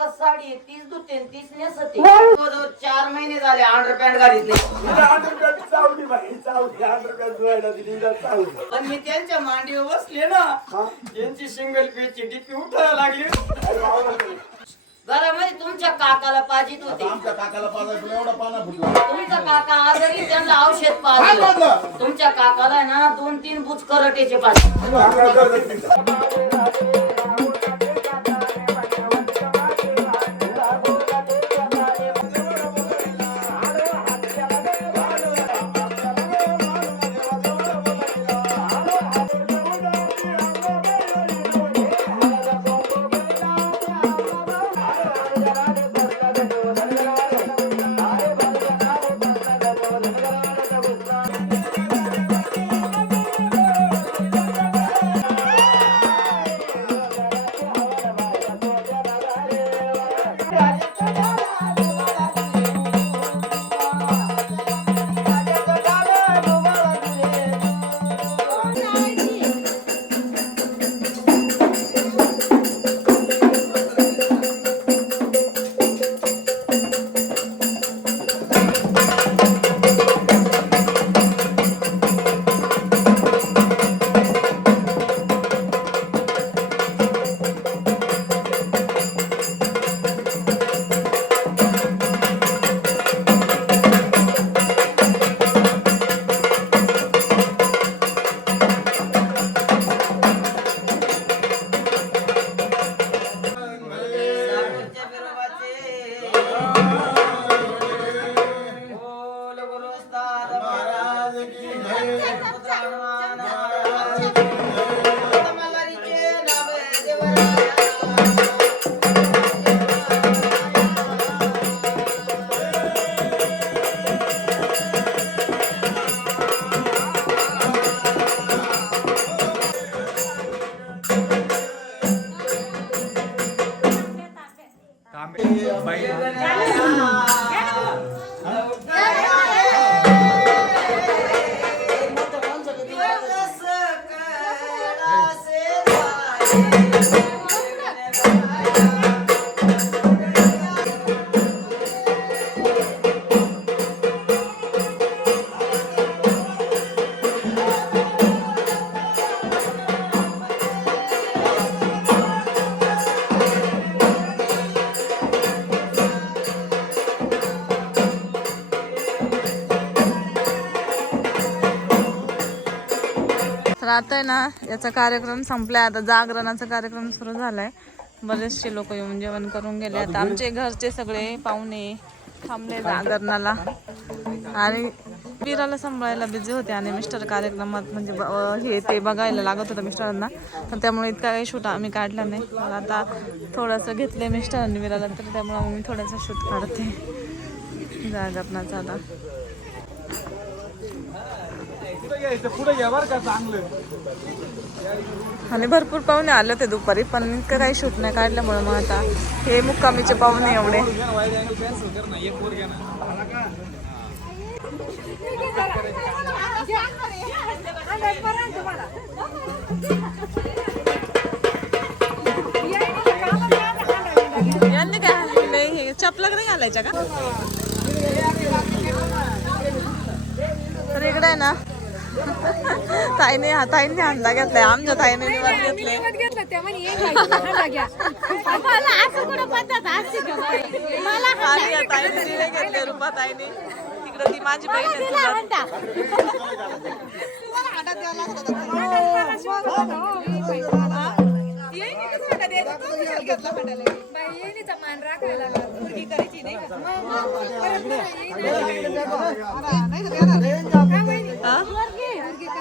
एकच साडी आहे, तीच धुते आणि तीच नेसते. जवळजवळ 4 महिने झाले अंडरपॅन्ट घालीत पण मी त्यांच्या मांडीवर बसले ना, त्यांची सिंगल पेजची टिपी उठायला लागली. घरामध्ये तुमच्या काकाला पाजित होते. आमच्या काकाला पाजायचं एवढा पाना फुटला. तुमचा काका आजारी, त्यांना औषध पाजलं. तुमच्या काकाला ना 2-3 बुच करटेचे पाजले. तर आता आहे ना याचा कार्यक्रम संपलाय. आता जागरणाचा कार्यक्रम सुरू झालाय. बरेचसे लोक येऊन जेवण करून गेले. आता आमचे घरचे सगळे पाहुणे थांबले जागरणाला आणि वीराला सांभाळायला बिझी होते आणि मिस्टर कार्यक्रमात म्हणजे हे ते बघायला लागत होतं मिस्टरांना. तर त्यामुळे इतका काही शूट आम्ही काढला नाही. मला आता थोडंसं घेतलंय मिस्टरांनी वीराला, तर त्यामुळे मी थोडंसं शूट काढते जागरणाचा. आता आणि भरपूर पाहुणे आले होते दुपारी, पण इतकं काही शूट नाही काढल्यामुळे मग आता हे मुक्कामीचे पाहुणे एवढे. यांनी काय नाही चपला नाही घालायच्या का? तर इकडे आहे ना ताईने हांडा घेतलाय. आमच्या ताईने निवांत घेतलंय. आणि या ताईने दिवे घेतले रुपा ताईने. तिकडे ती माझी बहीण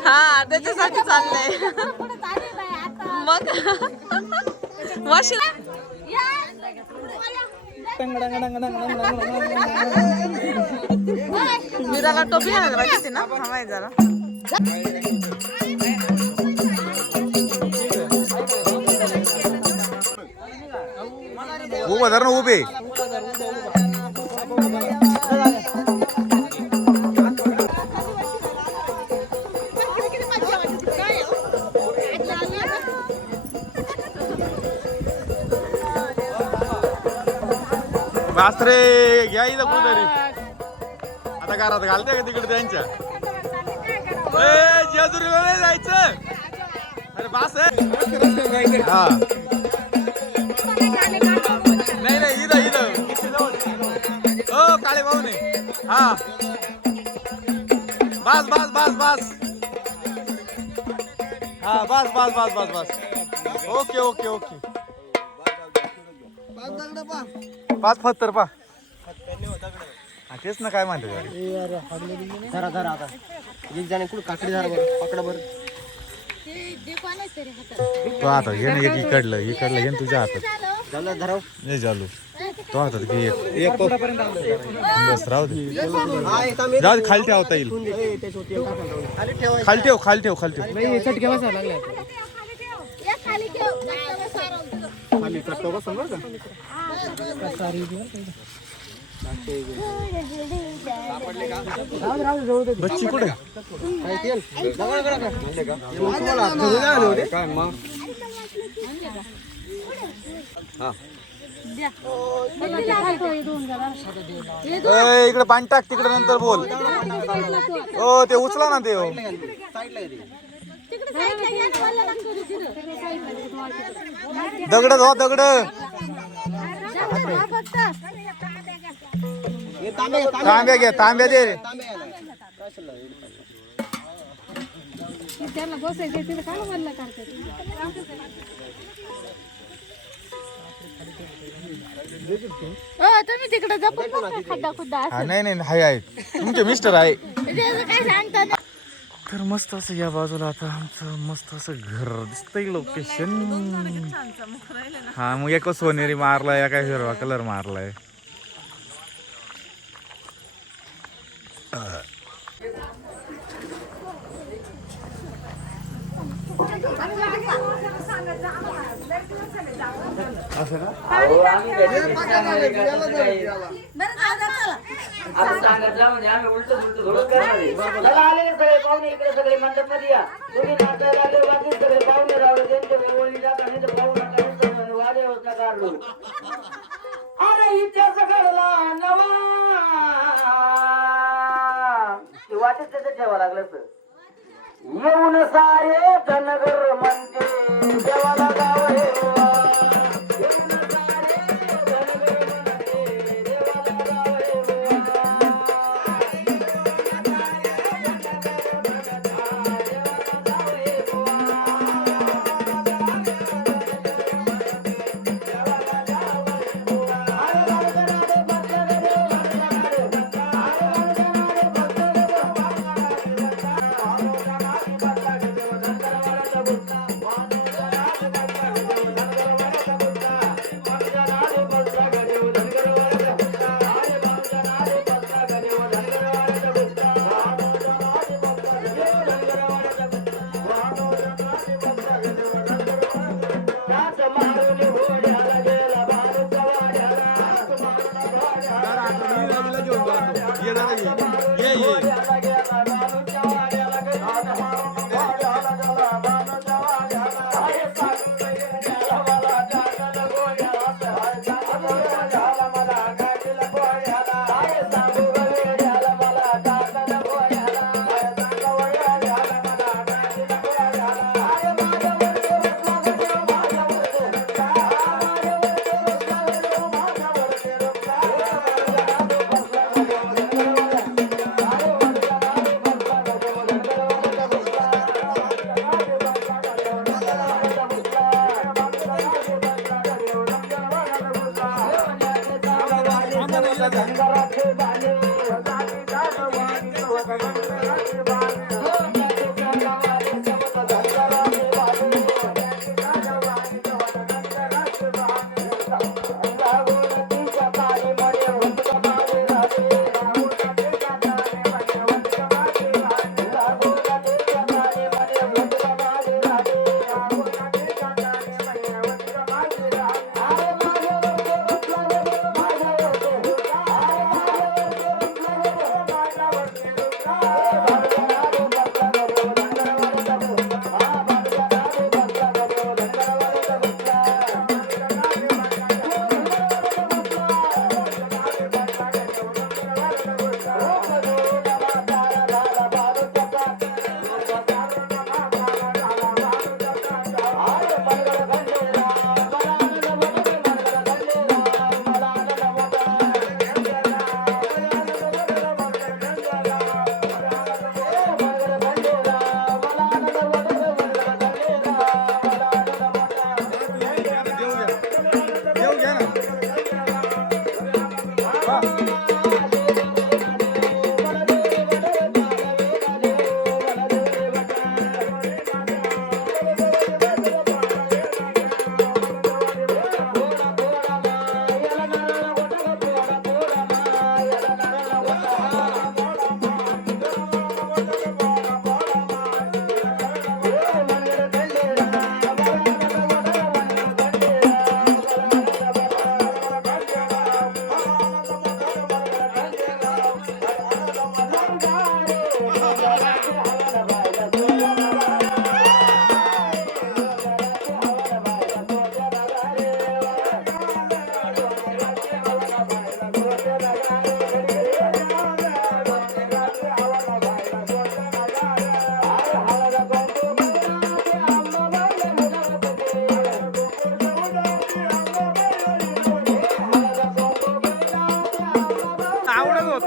हा त्याच्यासाठी चाललंय मग वाशील. मीराला टोपी घालायला पाहिजे ना. हवाय जरा उभा धर ना उभे. वासरे घ्या इथं कुठतरी आता घरात घालते का तिकडे त्यांच्या जेजुरीला नाही जायचं अरे बास आहे हा नाही नाही इथं इथं हो काळे भाऊ नाही हा बस बस बस बस हा बस बस बस बस बस ओके ओके ओके पाच पत्तर पा तेच ना काय म्हणते धरा धरा आता एक जण कुठं काकडी धरा बरं पकडा बरं तो आता घे ना एक इकडलं इकडलं घे ना तुझ्या हातात झालं धराव नाही चालू तो हातात घे एक बस राहू दे जाऊ दे खाली ठेवता येईल खाली ठेव खाली ठेव खाली ठेव बच्ची कुठे इकडे पाणी टाक तिकडे नंतर बोल हो ते उचला ना ते दगड धो दगड तांब्या घ्या तांब्या दे तुम्ही तिकडे खड्डा खुड्डा नाही नाही हाय आहे तुमचे मिस्टर आहे काय सांगता तर मस्त असं या बाजूला आता आमचं मस्त असं घर दिसतंय लोकेशन हा मग एक सोनेरी मारलाय काय हिरवा कलर मारलाय वाटेत त्याचं ठेवा लागलं तर येऊन सारे धनगर म्हणते देवाला गाव हे येऊ घ्या ना. आवडत होत.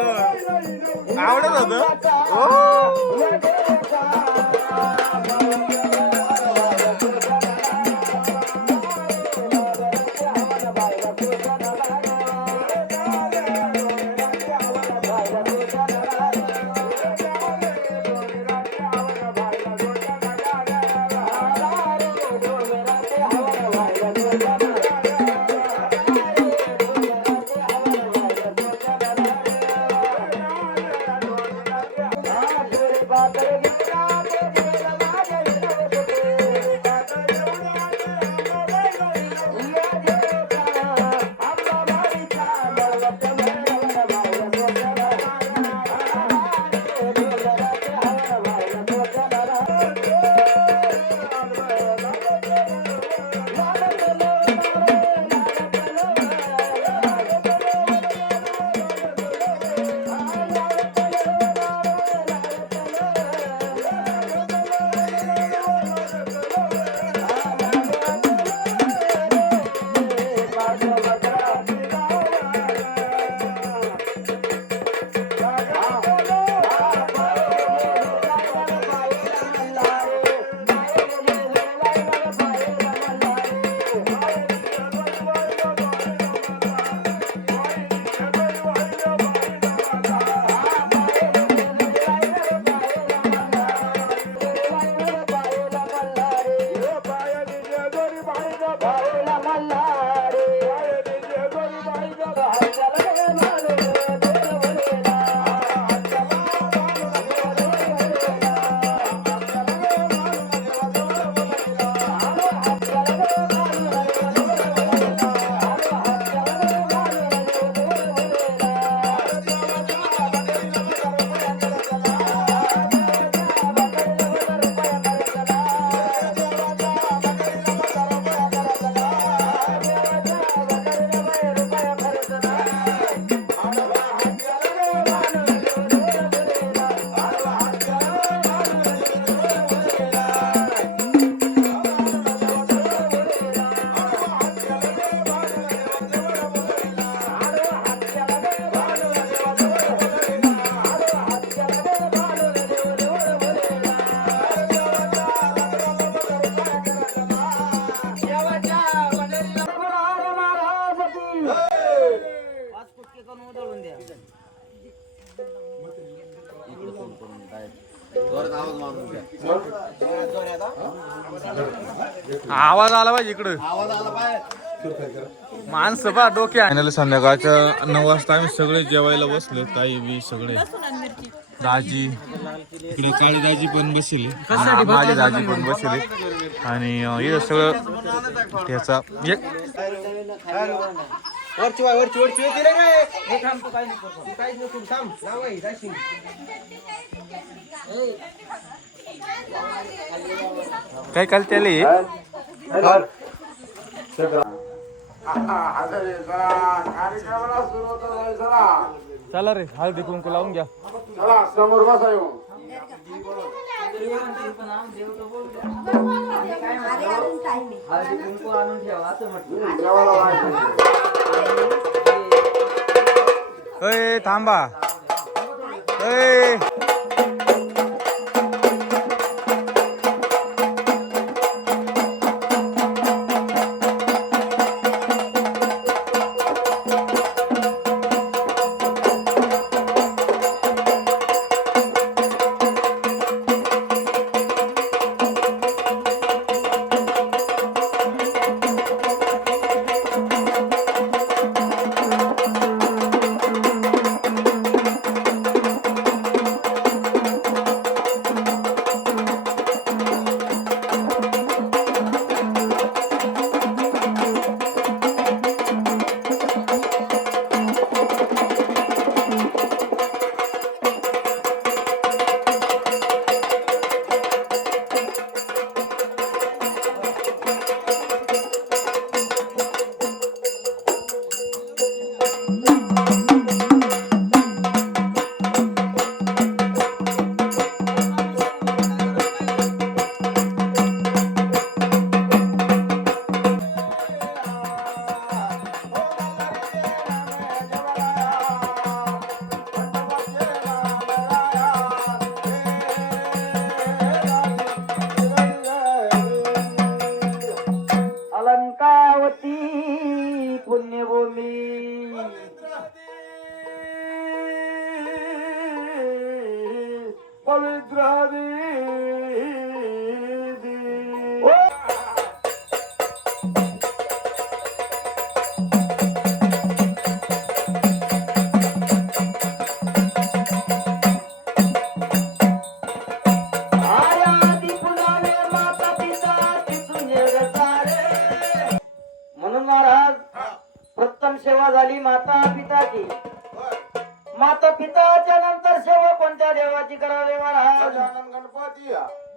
आवाज आला पाहिजे इकडं. आवाज आला पाहिजे. माणसं पा डोक्या. फायनल संध्याकाळच्या 9 वाजता आम्ही सगळे जेवायला बसले. ताई बी सगळे, दाजी इकडे, काळी दाजी पण बसली, माझी दाजी पण बसली. आणि हे सगळं त्याचा एक वरची वरची वरची येते रे. हे थांब, तू काही नको थांब. नाव आहे जाशील. काय काल त्याला कार्यक्रमाला सुरुवात झाली. चला चला रे, हळदी कुंकू लावून घ्या. चला समोर बसा येऊ. अय थांबा. अय पवित्र आयादी फुलाले माता पिता तिथून सारे. म्हणून महाराज प्रथम सेवा झाली माता पिताची. माता पिताच्या नंतर सेवा कोणत्या देवाची करावी महाराज? गणपती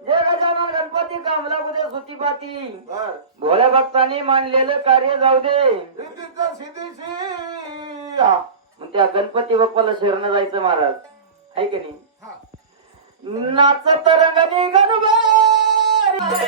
जे गजानन गणपती कामला उद्या सुतीपाती भोळ्या भक्तांनी मानलेलं कार्य जाऊ दे. मग त्या गणपती बाप्पाला शरण जायचं महाराज आहे की नाही? नाचत रंगनी गणपती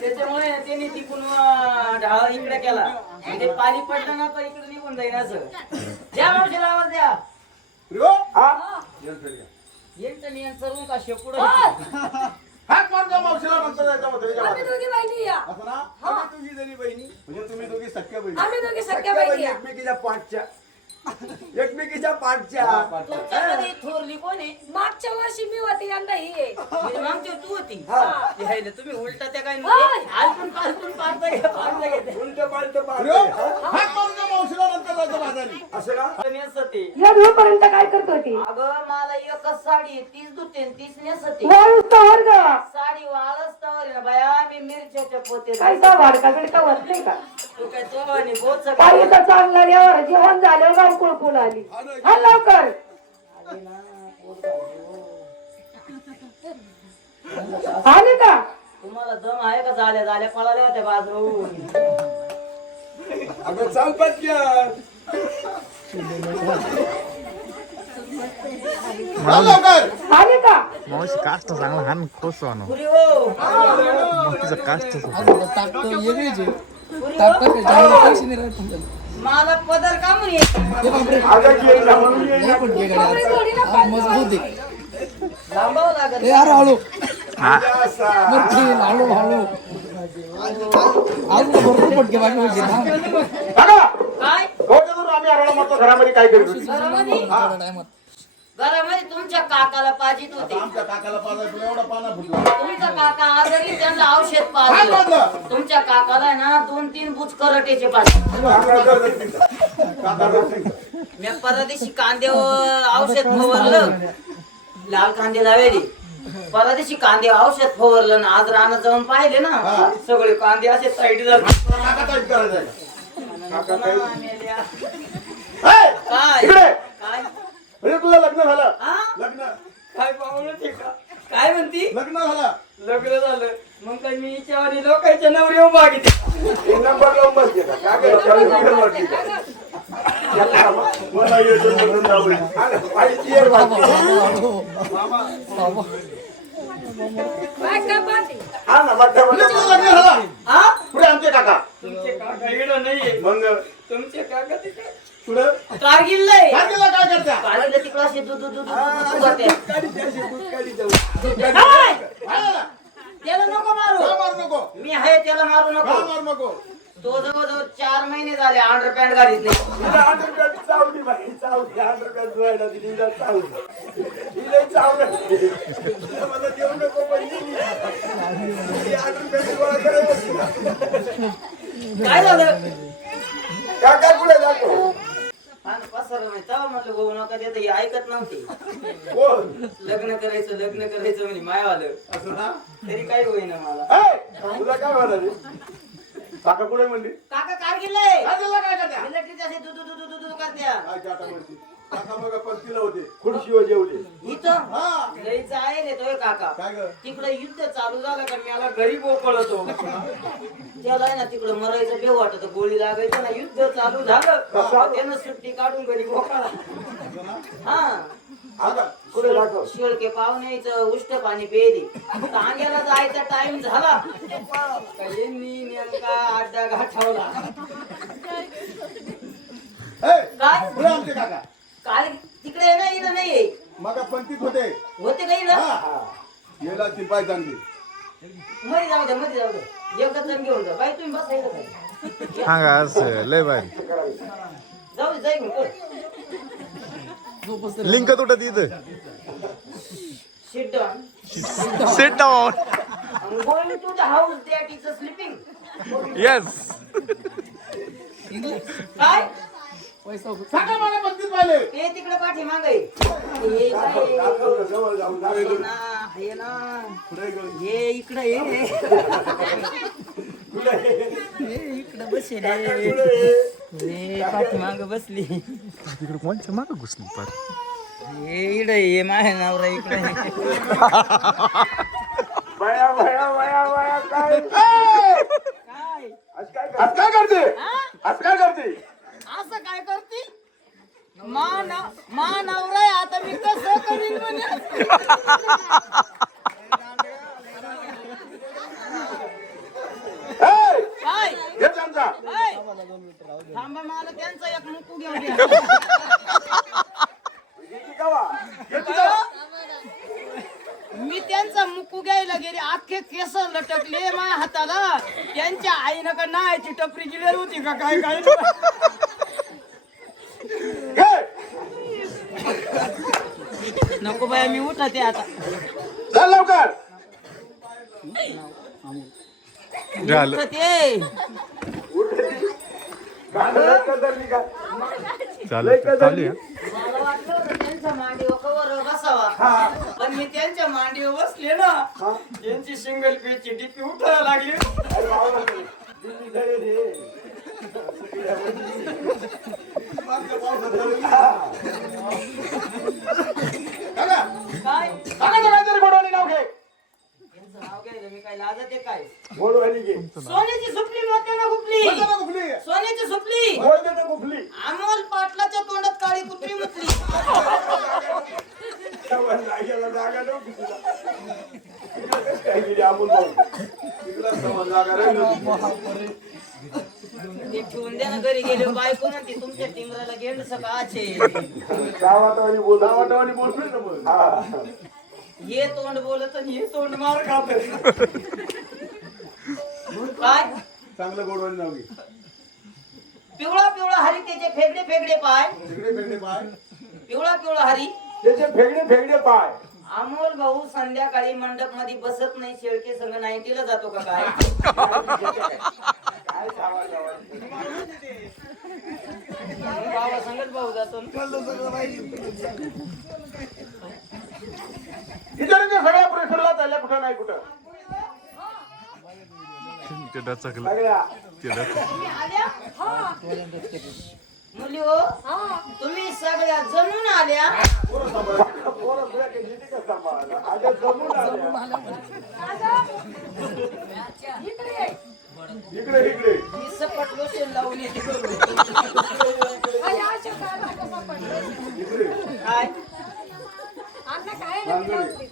त्याच्यामुळे त्यांनी तिकून ढाळ इकडे केला. ते पाणी पडलं ना तर इकडे निघून जाईल असं. द्या मावशीला आवाज द्या. येतं नाही चढून का शेपूड हात मार का मावशीला म्हणतो त्याच्यामध्ये आम्ही दोघी बहिणी या. असं ना? आम्ही दोघी जणी बहिणी म्हणजे तुम्ही दोघी सख्या बहिणी आम्ही दोघी सख्या बहिणी या. एकमेकीच्या पाठच्या एकमेकीच्या पाठच्या तुमच्यामध्ये थोरली कोण आहे? मागच्या वर्षी मी होती यंदा ही आहे. म्हणजे मागच्या तू होती. हा. ते हायलं, तुम्ही उलटा त्या काय होय. आलटून पालटून पाडता घेते. उलट पालट हात मार का मावशीला नंतर जायचं माझ्यानी असं ना नेसते. या झोपर्यंत काय करत होती? अगं मला एकच साडी आहे, 30 धुते आणि 30 नेसते. वाळूस्तवर ग. साडी वाळच तवर आहे ना बाया. मी मिरच्याच्या पोते काय का वाढकाकडे का वाटले का? तू काय तो आणि बोच काही तर चांगलं यावर जेवण झालं गाव कुळकुल आली. हा लवकर. आले का? तुम्हाला दम आहे का? झाल्या झाल्या पळाल्या होत्या बाजून. अगं चाल पटक्या आले का? मावशी काष्ट चांगला हान खोस आणू पुरी हो. तिचा काष्ट पुरी हो. मला पदर का म्हणे? कपडे जोडी नका. लांबावं लागत. काय घरामध्ये काय करतो घरामध्ये तुमच्या काकाला पाजित होते. आमच्या काकाला पाजा तुला एवढा पाना फुटला तुमचा काका आजारी, त्यांना औषध पाजलं. तुमच्या काकाला आहे ना 2-3 बुच करटेचे पाजले. मी परदेशी कांदे औषध फवारलं. लाल कांदे लावले. परदेशी कांदे औषध फवारलं ना. आज रानात जाऊन पाहिले ना सगळे कांदे असे साईड झाले. काय काय म्हणजे तुझं लग्न झालं हा? लग्न काय पाहुणं ते का? काय म्हणती? लग्न झालं लग्न झालं मग काय मी इच्छावानी लोकांच्या नवरी उभा घेते. तीन नंबर लावून बस घेता काय करायचं मला येतो म्हणून जाऊ पाहिजे काय का पाहते? हा ना म्हणजे तुझं लग्न झालं हा? पुढे आमचे काका तुमचे काका इकडं नाहीये. मग तुमचे काका तिकडे पुढं कारगिलला आहे. काय केलं काय करता कारगिलला तिकडं असे दूध दूध दूध दूध करते. त्याला नको मारू. मारू नको मी आहे त्याला मारू नको. मारू नको तो जवळजवळ 4 महिने झाले अंडरपॅन्ट घालीत नाही. तिला अंडरपॅन्ट चावली बाई चावली अंडरपॅन्ट धुवायला दिली तिला चावली तिला चावलं तिला मला देऊ नको पहिली अंडरपॅन्ट गोळा करायला काय झालं? काका पुढे जातो आणि पसरलं नाही. तेव्हा म्हटलं भाऊ नका देत. हे ऐकत नव्हते. कोण लग्न करायचं म्हणजे मायावालं असं ना तरी काही होईना मला. ए, तुला काय म्हणाली काका पुढे म्हणली काका कारगिलला आहे. काय झालं काय करत्या मिलिटरीचे असे दूध दूध दूध दूध करत्या. काय काका म्हणते काका बघा पंक्तीला होते खुर्शीवर जेवले इथं हा लईच आहे रे तो काका काय ग तिकडे युद्ध चालू झालं का मला घरी बोकळतो त्याला आहे ना तिकडं मरायचं बेव वाटत गोळी लागायचं ना युद्ध चालू झालं त्यानं सुट्टी काढून घरी बोकळा हा आता पुढे दाखव शेळके पाहुण्याचं उष्ट पाणी पेली टांग्याला जायचा टाइम झाला यांनी नेमका अड्डा गाठवला काय पुढे आमचे काका काय तिकडे आहे ना इथं नाहीये मग पंक्तीत होते होते काही ना गेला ती पाय चांगली मध्ये जाऊ द्या मध्ये जाऊ द्या एकदा जण घेऊन जा बाई तुम्ही बसायला काय सांगा असं लय बाय जाऊ दे जाई लिंक तुटत इथं Sit down. Sit down I'm going to the house that is sleeping. Yes काय? सांगा मला पंक्तीत पाहिले ते तिकडे पाठी मागे. हे काय? दाखव जवळ जाऊन हे ना, हे ना. हे इकडे ये. हे इकडे बसेल आहे. हे पाठी मागे बसली. तिकडे कोणच्या मागं घुसली पार हे इकडे ये माझ्या नवरा इकडे. बया बया बया बया काय काय? आज काय करते आज काय करते असं काय करती? मा नवरा आहे, आता मी कसं करीन म्हणे. काय? हे त्यांचा ऐ, थांबा मला त्यांचा एक मुकू घेऊन द्या. मी त्यांचा मुकू घ्यायला गेले अख्खे केस लटकले माझ्या हाताला. त्यांच्या आईनं का नायची टपरी गेली होती का काय काय नको बाया मी उठते आता. चल लवकर झालं उठते. चालू चालू या मला वाटलं होतं त्यांच्या मांडीवर कवर बसावा पण मी त्यांच्या मांडीवर बसले ना त्यांची सिंगल पेजची डिपी उठायला लागली. काय नाव घे त्यांचं नाव घ्यायला मी काय लाजत आहे काय? बोलवायला घे सोन्याची सुपली मोत्यानं गुपली. गुफली सोन्याची सुपली बोलते गुफली अमोल पाटलाच्या तोंडात काळी कुत्री मुतली. जागा नव्हती तुला काय गेली आपण तिकडला जागा राहिली ते ठेवून द्या ना घरी गेले बायको ना ती तुमच्या टिंगराला घेऊन सकाळचे गावाटावानी बोलतोय ना मग हे तोंड बोलत आणि हे तोंड मार खात. काय चांगलं गोडवानी नाव घे पिवळा पिवळा हरी त्याचे फेगडे फेगडे पाय. फेगडे फेगडे पाय पिवळा पिवळा हरी त्याचे फेगडे फेगडे पाय अमोल भाऊ संध्याकाळी मंडप मध्ये बसत नाही शेळके संघ 90ला जातो का काय? बाबा संगत भाऊ जातो इतरांच्या सगळ्या प्रेशरला चालल्या कुठं नाही कुठं ते डचकलं सगळ्या ते डचकलं तुम्ही आल्या मुली हो तुम्ही सगळ्या जमून आल्या. पोरं तुला काही देते का सांभाळायला? आधी जमून आल्या. इकडे इकडे मी सपट लोशन लावून येते काय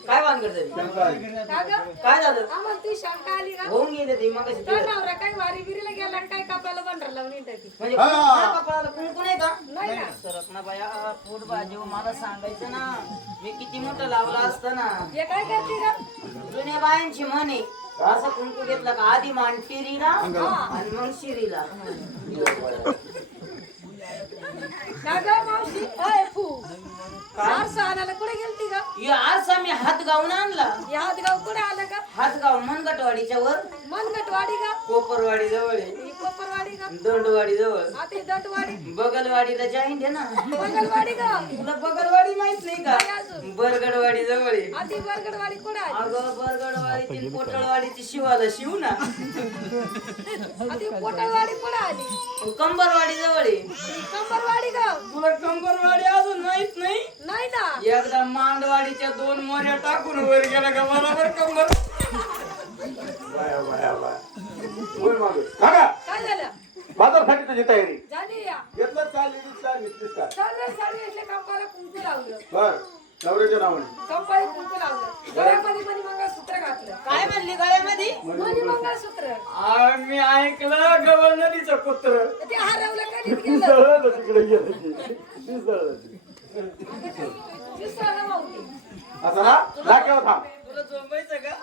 काय वांगड झाली काय झालं होऊन गेले ते मग म्हणजे कपाळाला कुंकू नाही का? सरक ना बाया पोट भाजी मला सांगायचं ना मी किती मोठं लावलं असतं ना. जुन्या बायांची म्हणे असं कुंकू घेतलं का आधी मान शिरीला आणि मग शिरीला. कुठे गेलती का हे आरसा मी हात गाऊन आणला. या गाव कुठे आलं का हातगाव मनगटवाडीच्या वर मनगटवाडी का कोपरवाडी जवळ आहे, ही कोपरवाडी का दंडवाडी जवळ, आधी दटवाडी बगलवाडीला जॉईंट आहे ना. मंगलवाडी का तुला बगलवाडी माहित नाही का? बरगडवाडी जवळ आहे. आधी बरगडवाडी कुठं आहे अगं बरगडवाडीतील पोटळवाडीची शिवाला शिव ना. आधी पोटळवाडी कुठं आली कंबरवाडी जवळ आहे. कंबरवाडी का तुला कंबरवाडी अजून माहित नाही? नाही ना एकदा मांडवाडीच्या 2 मोऱ्या टाकून वर गेला का बरोबर कंबर. बाया बाया बाया बोल मागे काका काय झालं बाजारसाठी तुझी तयारी झाली या घेतलं का लेडीज का घेतलीस का सर्व साडी असले कंपाला कुंकू लावलं बर नवऱ्याच्या नावाने कंपाला कुंकू लावलं गळ्यामध्ये मनी मंगळसूत्र घातलं काय म्हणली गळ्यामध्ये? मनी मंगळसूत्र मी ऐकलं गव्हर्नरीचं पुत्र. ते हरवलं कधी गेलं सरळ तिकडे गेलं ती सरळ विसरायला मावती असं ना लाक्यावर थांब तुला झोपायचं का?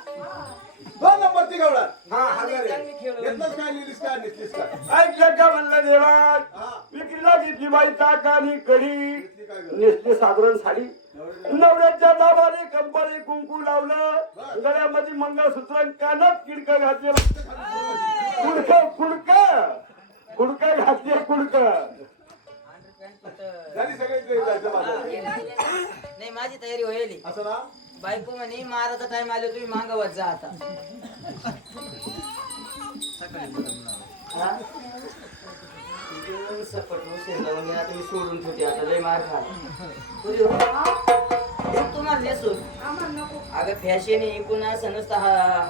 2 नंबर ती गवळा हा चांगली हजार खेळू. घेतलंच काय लिहिलीस का घेतलीस का ऐकलं का म्हणलं देवा हा विक्रीला घेतली बाई ताक आणि कढी घेतली काय गं? नेसली साधारण साडी नवऱ्याच्या नवऱ्याच्या नावाने कंपनी कुंकू लावलं गळ्यामध्ये मंगळसूत्र आणि कानात किडक घातले कुडक घातले कुडक झाली सगळी जायचं बाजार नाही माझी तयारी होईल. असं ना बायको म्हणे माराचा टाइम आलो तुम्ही मागवत जा आता. हा? इथे सपट उशीर लावून या, तुम्ही सोडून ठेवते आता लय मार खा. पुरी हो. देऊ तुम्हाला नेसून. अगं फॅशन इकून असं नसतं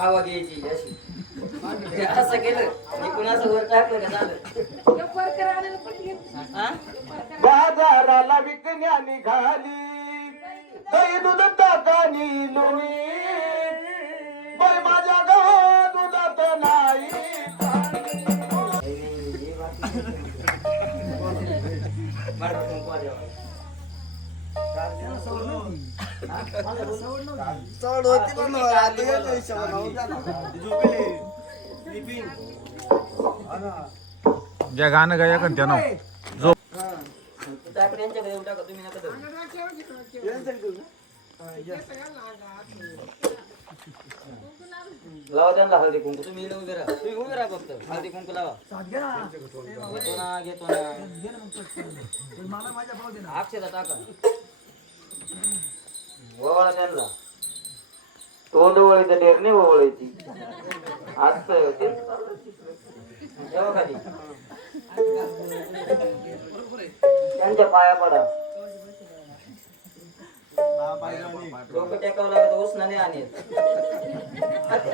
हवा घ्यायची अशी. असं केलं इकून असं वर टाकलं का झालं. परकर आलेलं पण घेत हा? बाजाराला विकण्या निघाली दही दूध ताकानी लोणी बाई माझ्या गावात दुधात नाही ज्या गाणं गाया का त्यानं यांच्याकडे येऊन टाका तुम्ही नका धरू. लावा त्यांना हळदी कुंकू. तुम्ही इकडे उभे राहा. तुम्ही उभे राहा फक्त. हळदी कुंकू लावा. घेतो ना. अक्षता टाका. ओवाळा त्यांना. तोंड ओवाळीचं ढेर नाही ओवाळायची. असं ठेवा खाली. त्यांच्या पाया पडा. डोकं टेकावं लागत उष्ण नाही आणि असं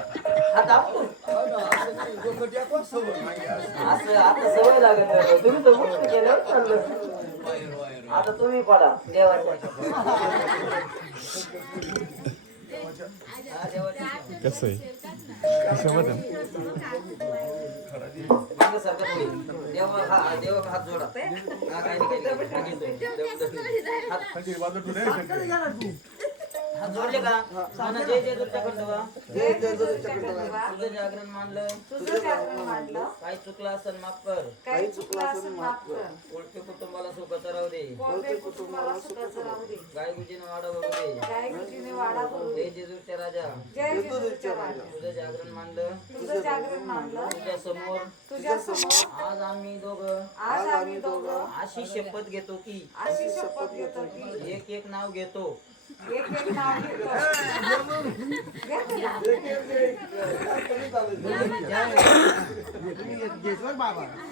आता सवय लागत तुम्ही तर उष्ण केलं चाललं. आता तुम्ही पडा देवाच्या. कसं आहे कशामध्ये सारखं तुम्ही देवा हात जोडा. हा काही हात जोडले का? म्हणा जय जय दुर्गा खंडोबा. तुझं जागरण मानलं. काही चुकलं असेल माफ कर. ओळखी कुटुंबाला सुखाचं राहू दे. गाय गुजीनं वाडा भरू दे. जय जेजूरच्या राजा. तुझं जागरण मानलं. तुझ्या समोर आज आम्ही दोघं अशी शपथ घेतो की एक एक नाव घेतो.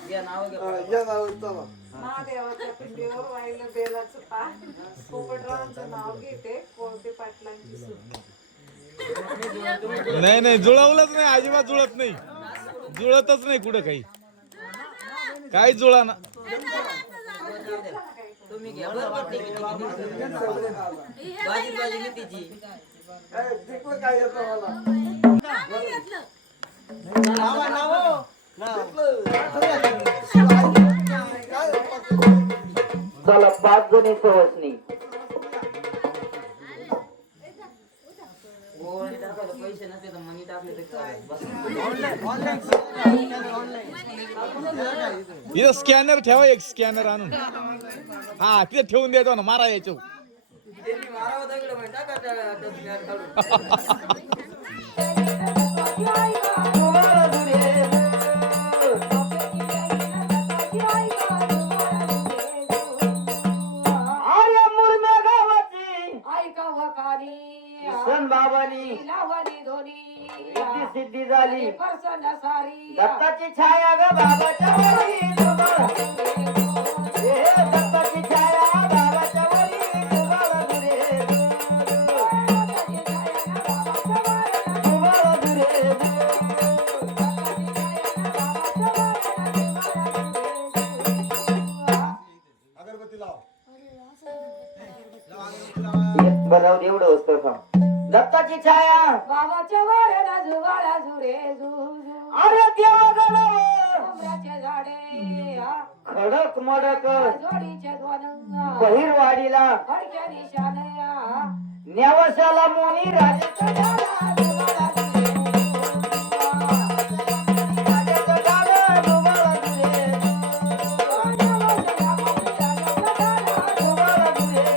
या नाव घेतो. महादेवाच्या पिंडीवर वाहिलं बेलाचं पान पोपटरावांचं नाव घेते कोळपे पाटलांची सून. नाही जुळवलंच नाही अजिबात जुळत नाही जुळतच नाही कुठं काही जुळा ना. तुम्ही घ्या बरोबर बाजी तिची. काय येतं मला चला 5 जणी सहसनी. पैसे नसते तर मनी टाकले इथं स्कॅनर ठेवा एक स्कॅनर आणून हा तिथे ठेवून देतो ना मारा यायचो. मारावं टाका रिद्धी सिद्धी झाली प्रसन्न सारी दत्ताची छाया ग बाबाच्या वरी दुबाळ. हे दत्ताची छाया बाबाच्या वरी दुबाळ दुरे दुबाळ दुरे अगरबत्ती लाव. बरं एवढं असतं का दत्ताची छाया बाबाच्या वाऱ्याला जुगाळा झुरे झुझु अरे देवा गणावर डोंगराचे झाडे खडक मडक जोडीचे दोन बहिरवाडीला फडक्या निशाने न्यावशाला मोनी राजाचा गाला दुबाळा दुरे. राजाचा गाला दुबाळा दुरे. दुबाळा दुरे.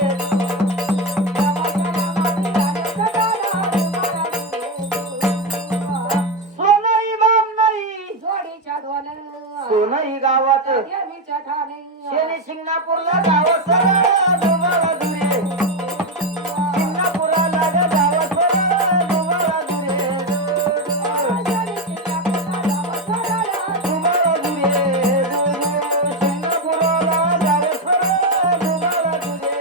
सोनई बामनई जोडीच्या दोन सोनई गावात देवीच्या ठाणे शेनी शिंगणापूरला गाव सरळ दुबाळा दुरे. शिंगणापूरला ग गाव सरळ दुबाळा दुरे. दुबाळा दुरे. शिंगणापूरला गाव सरळ दुबाळा दुरे.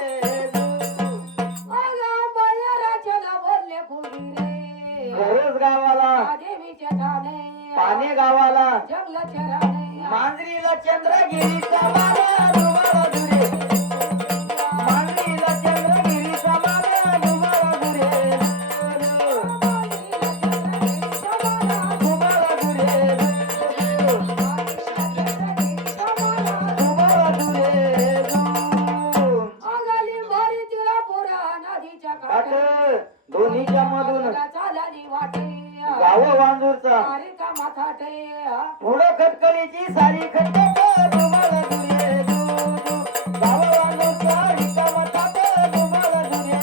बोलले फुली रे घरोज गावाला देवीच्या ठाणे पाने गावाला जंगलाच्या राणे मांजरीला चंद्रगिरीचा वारा दुबाळा दुरे. मांजरीला चंद्रगिरीचा वारा दुबाळा दुरे. दुबाळा दुरे. दुबाळा दुरे. अंगाली भारी तिला पुरा नदीच्या काठ काठ दोन्हीच्या मधून चालली वाटे गाव वांजूरचा मारिका माथाटे पुढं खटकलीची सारी खटक दुबाळा दुरे. गाव वांजूरचा रिकामा थाट दुबाळा दुरे.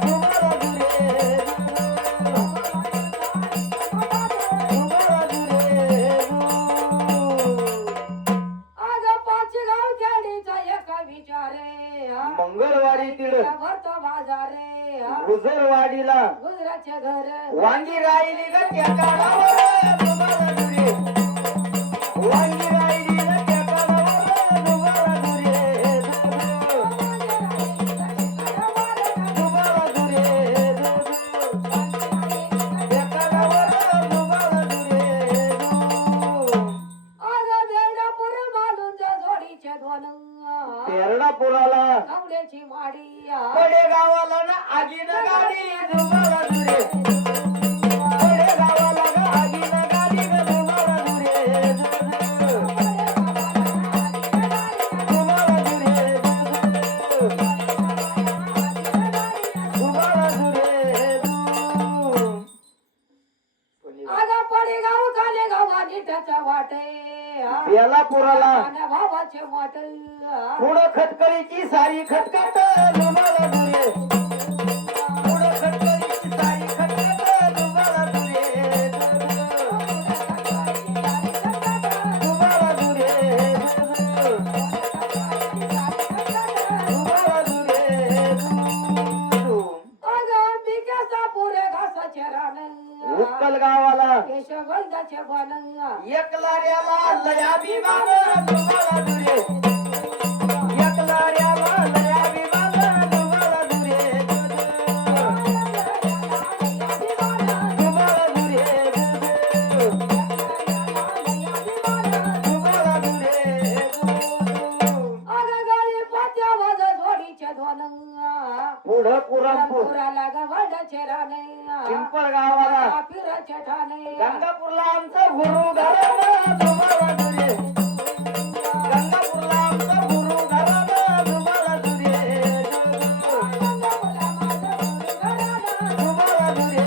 दुबाळा दुरे. दुबाळा दुरे. आज पाच गाव खेडीचा एका विचारे मंगळवारी तिड भरतो बाजारे गुजरवाडीला गुजराचे घर वांगी राहिली ग त्या काळावर दुबाळा दुरे. वांगी राहिली ग त्या काळावर दुबाळा दुरे. दुबाळा दुरे. त्या काळावर दुबाळा दुरे. आज बेडापूर मालूंच्या जोडीचे दोन तेरडापुराला कवड्याची माडी कडे गावाला ना आगीन गाडी दुबाळा दुरे. कडे गावाला ना आगीन गाडी ग दुबाळा दुरे. दुबाळा दुरे. दुबाळा दुरे. आज पडे गाव खाले गावानी त्याच्या वाटे बेलापुराला आणि भावाचे मोठ पुढं खटकळीची सारी खटखट दुबाळा दुरे. पुढं खटकळीची सारी खटखट दुबाळा दुरे. दुबाळा दुरे. दुबाळा दुरे. आज बिक्याचा पुरे घासाचे रान उत्कल गावाला केशवगंधाचे बन एकलाऱ्याला लयाभिमान दुबाळा दुरे. एकलाऱ्याला लयाभिमान दुबाळा दुरे. दुबाळा दुरे. दुबाळा दुरे. आज गाडी पात्या वाज जोडीचे दोन पुढं पुरणपूर पुराला गवडाचे राणे पिंपळ गावाला फिराचे ठाणे गंगापूरला आमचं गुरु घराणं दुबाळा दुरे. गंगापूरला आमचं गुरु घराणं दुबाळा दुरे. दुबाळा दुरे.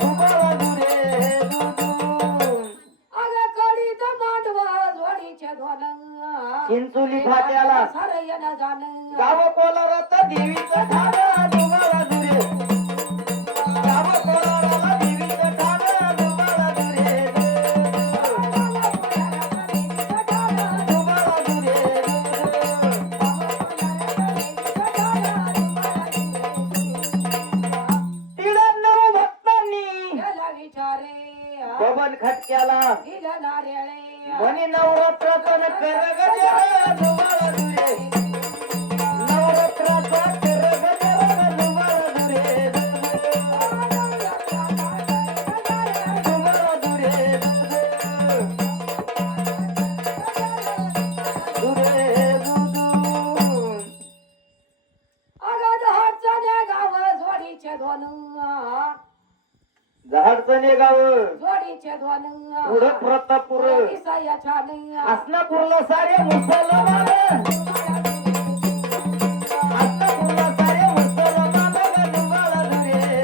दुबाळा दुरे. आज कडीत मांडवा जोडीचे दोन चिंचोली फाट्याला सार येणं जाण गाव कोलारात देवीचं ठाण दुबाळा दुरे. गाव कोलाराला देवीचं ठाण दुबाळा दुरे. दुबाळा दुरे. खटक्याला दिलं नारळे म्हणी नवरात्राचा न कर गजर धुमाळ दुरे नवरात्राचा कर गजर धुमाळ दुरे धुमाळ दुरे दुरे दुदू अगं दहाडचं गाव जोडीचे दोन झाडचणे गाव जोडीचे दोन पुढं प्रतापूर दिसाया छान हसनापूरला सारे मुसलमान हसनापूरला सारे मुसलमान धुमाळ दुरे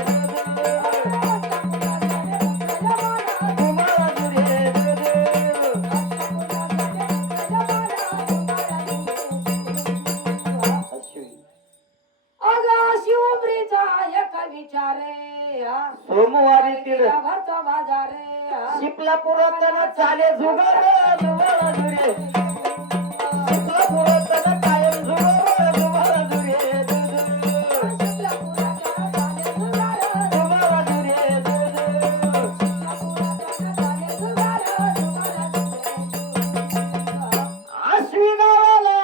धुमाळ दुरे अगं शिवब्रीचा एक विचारे सोमवारी तिड भरतो बाजारे शिपलापुरात चाले जुगार धुमाळ दुरे शिपलापुरात कायम जुगार धुमाळ दुरे धुमाळ दुरे आश्वी गावाला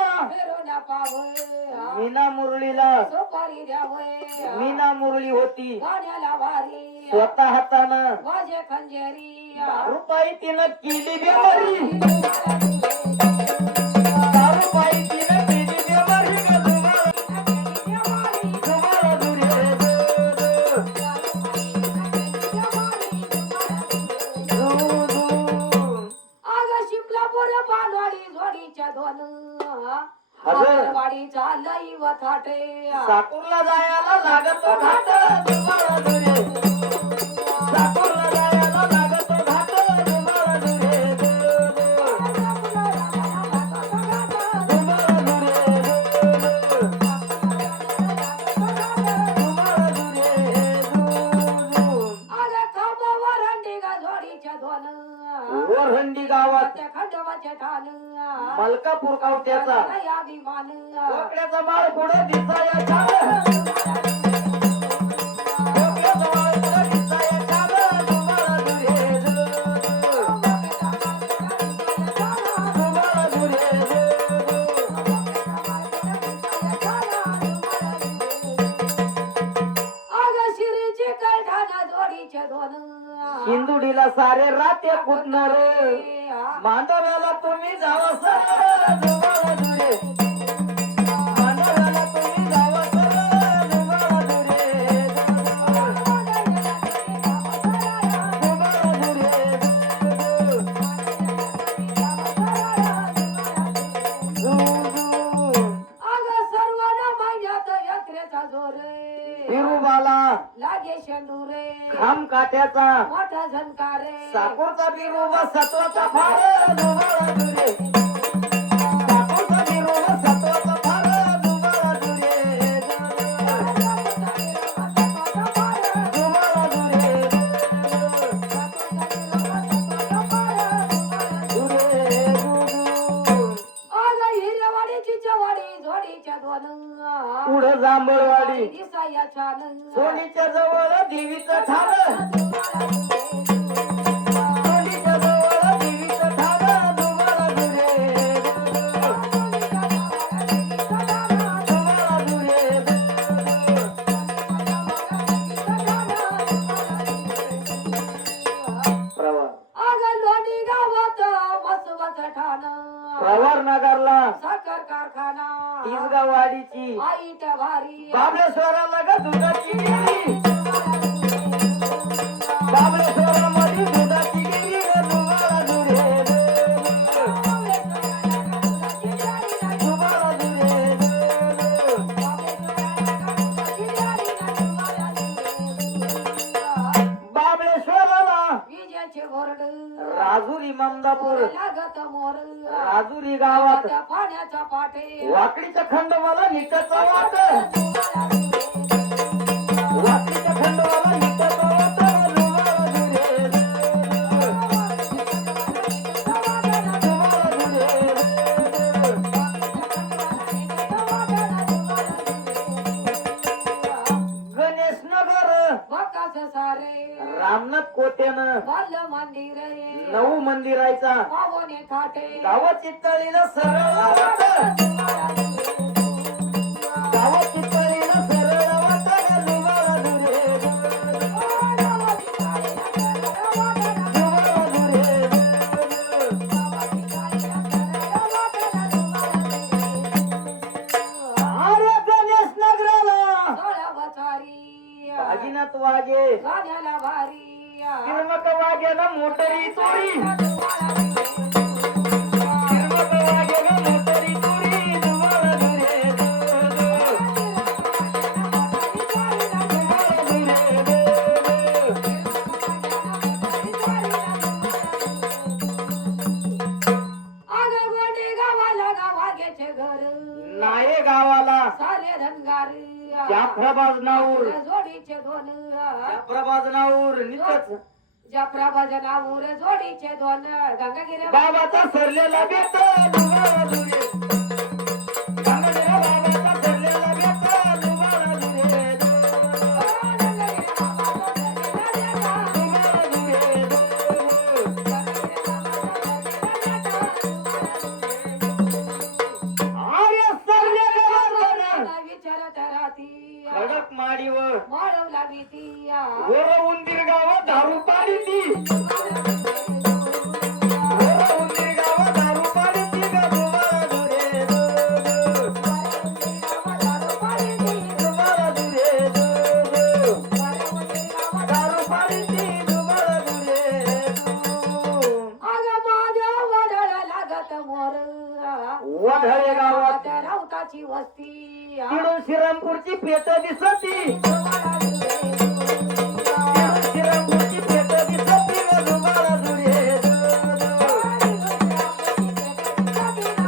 मीना मुरळीला सुपारी द्यावय मीना मुरळी होती गाण्याला वारी स्वतः हातानं वाजे खंजेरी दारूपायी तिनं केली बेमारी दारूपायी तिनं केली बेमारी ग धुमाळ दुरे अगं शिमलापूर बालवाडी जोडीच्या दोन हजर वाडीचा लई व थाटे साकूरला जायला लागतो घाट धुमाळ दुरे साकूरला जायला लागतो घाट धुमाळ दुरे धुमाळ दुरे अगं खांबावर अंडिगा जोडीच्या दोन ओरहंडी गावात त्या खंडवाचे ठाण मलकापूर कावट्याचा लई अभिमान डोक्याचा बाळ पुढे दिसाया छान डोक्याचा बाळ पुढे दिसाया छान धुमाळ दुरे धुमाळ दुरे अगं शिरीची कलठाणा जोडीचे दोन हिंदुडीला सारे राते कुटणार मांडव्याला तुम्ही जावा सर धुमाळ दुरे मांडव्याला तुम्ही जावा सर धुमाळ दुरे धुमाळ दुरे अगं सर्वांना महिन्यात यात्रेचा जोर बिरुबाला लागे शेंडुरे खाम काट्याचा मोठा झणकारे साकूरचा बिरुबा सत्वाचा फार धुमाळ दुरे साकूरचा बिरुबा सत्वाचा फार धुमाळ दुरे धुमाळ दुरे अगं हिरवाडीची चवाडी जोडीच्या दोन पुढं जांभळवाडी दिसाया छान सोनीच्या जवळ देवीचं ठाण सोनीच्या जवळ देवीचं ठाण धुमाळ दुरे धुमाळ दुरे प्रवार अगं लोणी गावात बसवत ठाण प्रवार नगरला साखर कारखाना इसगावाडीची आईट भारी बाबळेश्वराला ग दुधाची गिरी बाबळेश्वरामध्ये दुधाची गिरी ग धुमाळ दुरे धुमाळ दुरे बाबळेश्वराला विजेचे बोर्ड राजुरी ममदापूर लागत मोर राजुरी गावात त्या पाण्याचा पाटे वाकडीचा खंड मला निकचा वाट वाकडीचा खंड मला निकचा वाट धुमाळ दुरे धुमाळ दुरे गणेश नगर बकास सारे रामनाथ गावात कोत्यानं बाल मंदिर रे 9 मंदिरायचा पावणे काटे गावात चितळीला सरळ वाट गावात चितळीला सरळ वाट जुगारा दुरे जुगारा दुरे अरे गणेश नगराला भागीनाथ वागे गाण्याला भारी तिरमक वाग्याला मोटरी चोरी तिरमक वाग्याला मोटरी चोरी जुगारा दुरे अगं गोटे गावाला गावाग्याचे घर नाये गावाला सारे धनगार जाफराबाज नाऊर जोडीचे दोन जाफराबाज नाऊर नितच जफरा जनावर जोडीचे दोन गंगागिरी बाबाचा सरलेला बेत जुगारा दुरे गंगाधरा बाबाचा सरलेला बेत जुगारा दुरे जुगारा दुरे आर्य सरले गावाला विचारत राहती खडक माडीवर वाढवला भीती वर उंदीर गावात दारू पाडी ती वर उंदीर गावात दारू पाडी ती ग जुगारा दुरे जुगारा दुरे दारू पाडी ती जुगारा दुरे अगं माझ्या वडाला लागत मोर वढळे गावात राऊताची वस्ती तिडून श्रीरामपूरची पेट दिसती श्रीरामपूरची पेट दिसती ग जुगारा दुरे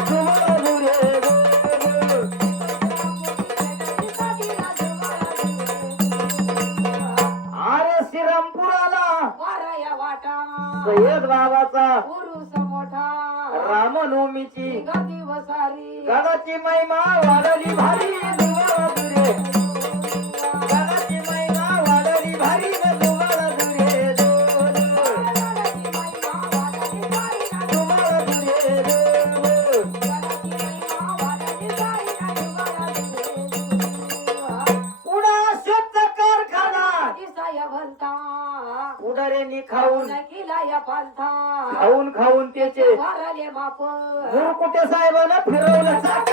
जुगारा दुरे अरे श्रीरामपुराला वाराया वाटा सय्यद बाबाचा पुरुष मोठा रामनवमीची गदी वसारी गडाची महिमा वाढली भारी जुगारा दुरे गडाची महिमा वाढली भारी ग जुगारा दुरे जुगारा दुरे उडा शेतचा कारखाना उडाऱ्यांनी खाऊन खाऊन खाऊन त्याचे मुरकुटे साहेबांना फिरवलं चाक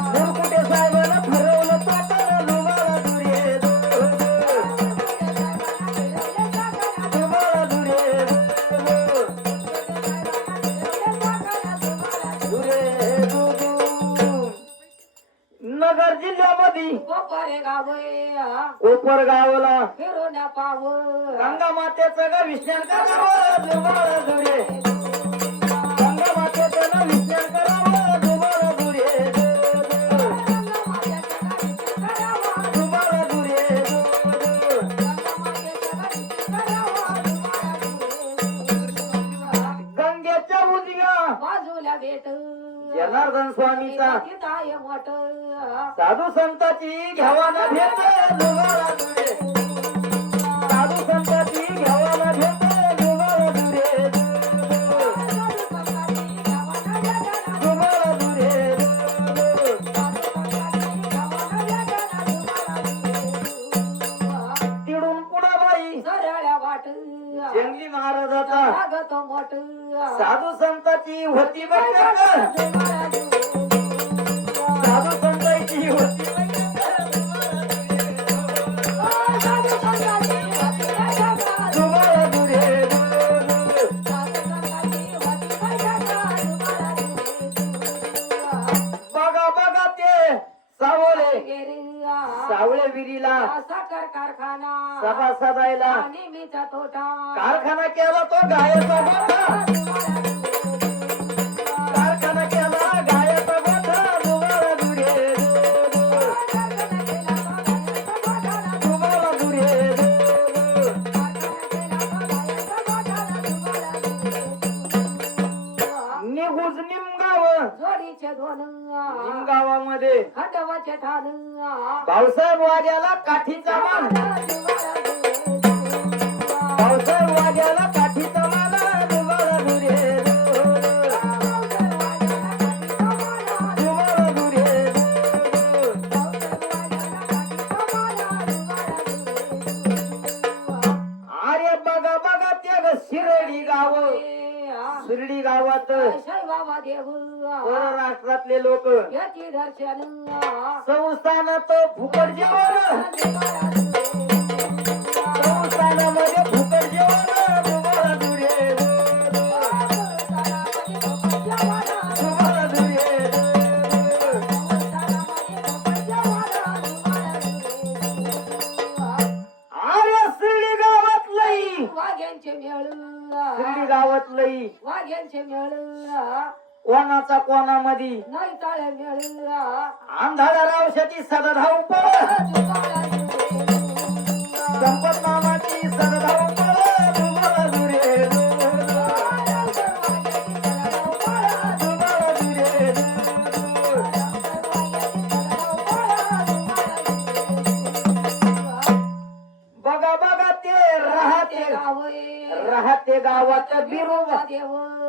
मुरकुटे साहेबांना फिरवलं चाक जुगारा दुरे जुगारा दुरे दुरे नगर जिल्ह्यामध्ये कोपर गावाला फिरून पाव गंगा मातेचं ग विस्तार करावं जुगारा दुरे गंगा मातेचं ना विस्तार करावं जुगारा दुरे जुगारा दुरे गंगेच्या उजव्या बाजूला भेट जनार्दन स्वामीचा ताय मोठ साधू संताची घ्यावा ना भेट जुगारा दुरे साधू संताची घ्यावा ना भेट जुगारा दुरे जुगारा दुरे तिडून पुढाबाई सरळ्या वाट जंगली महाराजाचा लागत मोठ साधू संताची होती बैठक साधू संतांची होती बैठक जुगारा दुरे बघा बघा ते सावळे सावळे विरीला साखर कारखाना सभा सदायला नेहमीचा तोटा कारखाना केला तो गायाचा गोठा कारखाना केला गायाचा गोठा जुगारा दुरे जुगारा दुरे निघूज निमगाव जोडीचे दोन निमगावामध्ये दुरे खंडवाचे ठाण भाऊसाहेब वाग्याला काठीचा मान भाऊसाहेब वाग्याला काठीचा मान दुबारा दुरे दुबारा दुरे अरे बघा बघा ते ग शिर्डी गाव शिर्डी गावात बाबा देव परराष्ट्रातले लोक याची दर्शन संस्थानात फुकट जेवण संस्थानामध्ये फुकट जेवण दुबारा दुरे दुबारा दुरे अरे शिर्डी गावात लई वाघ्यांचे मेळ शिर्डी गावात लई वाघ्यांचे मेळ कोणाचा कोणामध्ये नाही टाळे मेळ अंधारा रावशाची सदा धावपळ संपत नामाची सदा धावपळ दुबारा दुरे दुबारा दुरे बघा बघा ते राहते गावात बिरोब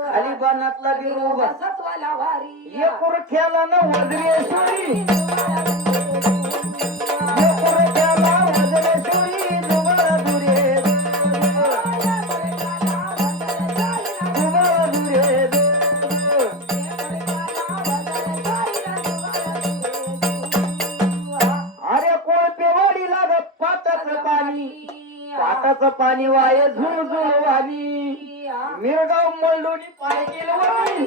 खाली बनातला बिरोब सत्वाला वारी एकुरख्याला न वज्रेश्वरी एकुरख्याला वज्रेश्वरी दुबारा दुरे दुबारा दुरे अरे कोळपेवाडी लाग पाटाचं पाणी वाय झुळझुळ वाणी मिरगाव मल्लोनी पाय केलं वाणी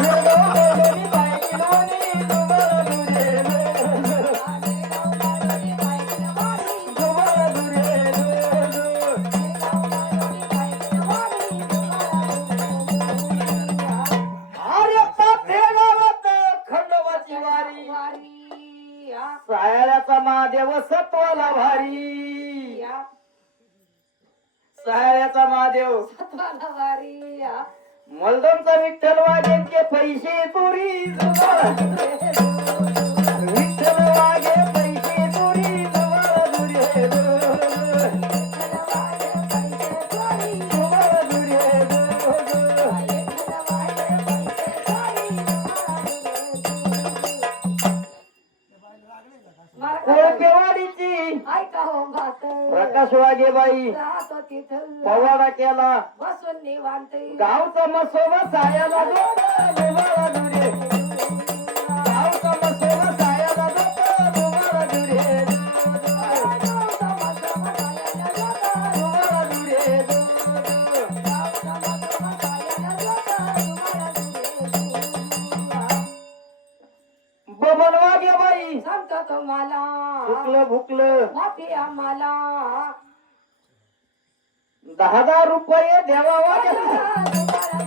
मिरगाव मल्लोनी पाय केलं वाणी दुबारा दुरे दुबारा दुरे अरे पाथे गावात खंडोबाची वारी सायाळ्याचा महादेव सत्वाला भारी सायाळ्याचा महादेव सत्वाला वारी मलदमचा विठ्ठल वाघेंचे पैसे चोरी विठ्ठल वाघे पैसे चोरी दुबारा दुरे दुबारा दुरे कोळपेवाडीची ऐका हो भात प्रकाश वाघे बाई राहतो तिथं पवाडा केला बसून निवांत गावचा मसोबा सायाला दुबारा दुरे गावचा मसोबा सायाला दुबारा दुरे दुबारा दुरे बबन वाघे बाई सांगतो तुम्हाला भुकलं भुकलं माफी आम्हाला 10,000 रुपये द्यावा वाघ्या दुबारा